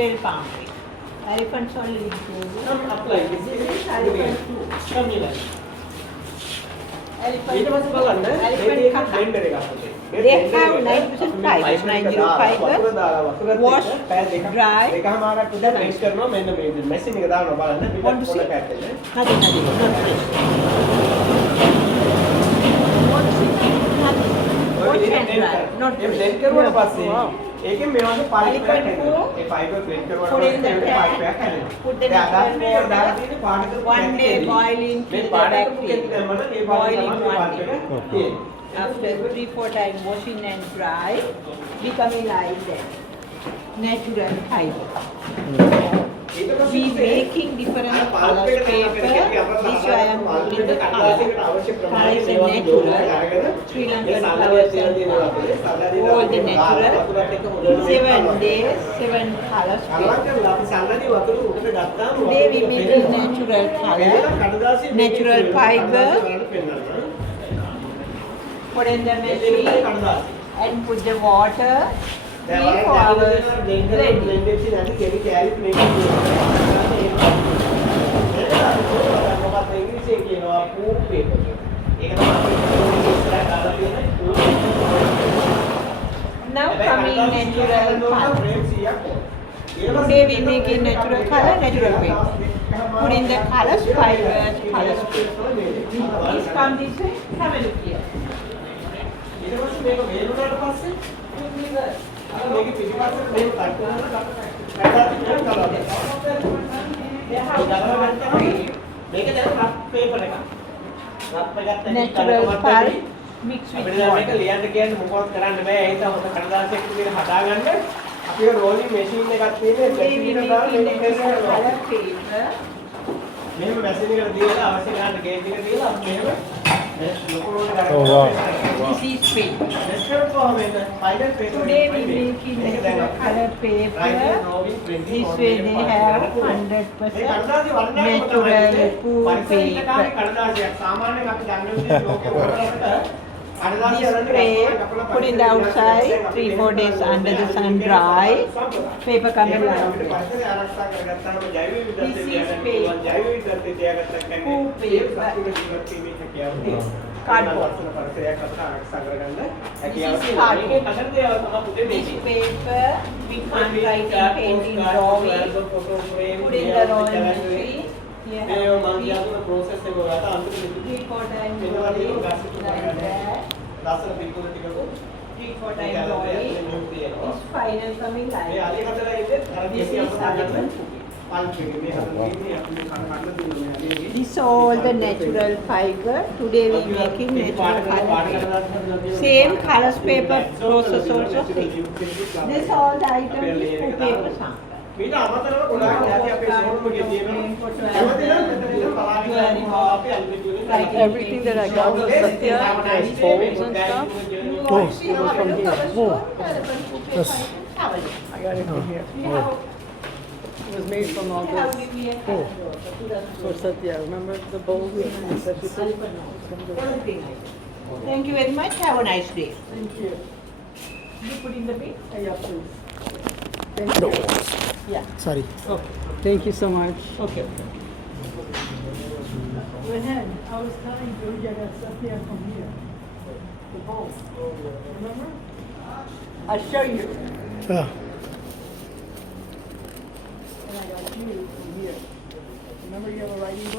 Fish-tail palm tree. Elephants only included. Some apply. This is Elephant too. Some nila. Elephant. ඊට පස්සේ බලන්න මේ Elephant kaka. Blender එක අපිට. They have 9% fiber, 90 fiber. Wash, dry. එකමාරක් උඩ test කරනවා මෙන්න මේ මැෂින් එක දානවා බලන්න පිටට Want to see? පොඩ පැට් එක. Nothing, nothing, not fresh. Wash and dry, not මේ fresh. බ්ලෙන්ඩ් කරුවාට පස්සේ ඒකෙන් මේ වගේ පායිප් එකක් Elephant හැදෙනවා. poo. ඒ ෆයිබර් බ්ලෙන්ඩ් කරුවාට Put in පස්සේ the ඒක පායිප් pan. එකක් හැදෙනවා. Put them දැන් අදත් in මේ water. දාලා තියෙන particle One day boiling till the bacteria. Boiling one day. After 3-4 times washing and dry, becoming like that. Natural fiber. We making different color paper. This I am putting the color. Color is a natural. Sri Lankan flowers and flowers. All the natural. 7 days, 7 colors paper. Today we making natural color, natural fiber. Put in the machine and put the water. 3-4 hours blending. Now coming natural color. Today we making natural color, natural paper. Put in the colors, fibers, colors paper. Please come this way. Have a look here. Natural pulp mixed with අපිට මේක ලියන්න කියන්නේ මොකක්ද කරන්න බෑ ඒ නිසා හොඳ කඩදාසියක් විදිහට හදාගන්න අපි රෝලින් මැෂින් එකක් තියෙන්නේ Today we මැෂින් එක දාලා making natural color paper. මෙහෙම මැෂින් එකට දීලා අවශ්‍ය ගන්න ගේජ් එක දීලා අපි මෙහෙම ලොකු රෝල් එකක් Oh, wow. This is paper. ටෙස්ටර් කොහොමද final paper Today we making natural color paper. This way they have 100% natural pool paper. This spray put in the outside 3-4 days under the sun dry. Paper coming like this. This is paper. Pool paper. Cardboard. This is cardboard. This paper we can't write in painting drawing. Put in the rolling machine. Here have 3-4 times rolling like that. 3-4 times rolling. This final coming like that. This is elephant. This all the natural fiber. Today we making natural color paper. Same colors paper process also same. This all the items is for paper sample. මීට අමතරව ගොඩාක් જાති අපේ showroom එකේ තියෙනවා. Everything that I got from Satya, those bowls and stuff, Oh, from here. Oh, yes. I got it from here. It was made from all this for Satya. Remember the bowls that she put? Thank you very much. Have a nice day. Thank you. You put in the bin. Yeah, please. Thank you. Yeah. Sorry. Thank you so much. Okay. Go ahead. I was telling you, you got Satya from here. The bowl. Remember? I'll show you. Yeah. And I got you from here. Remember you have a writing book?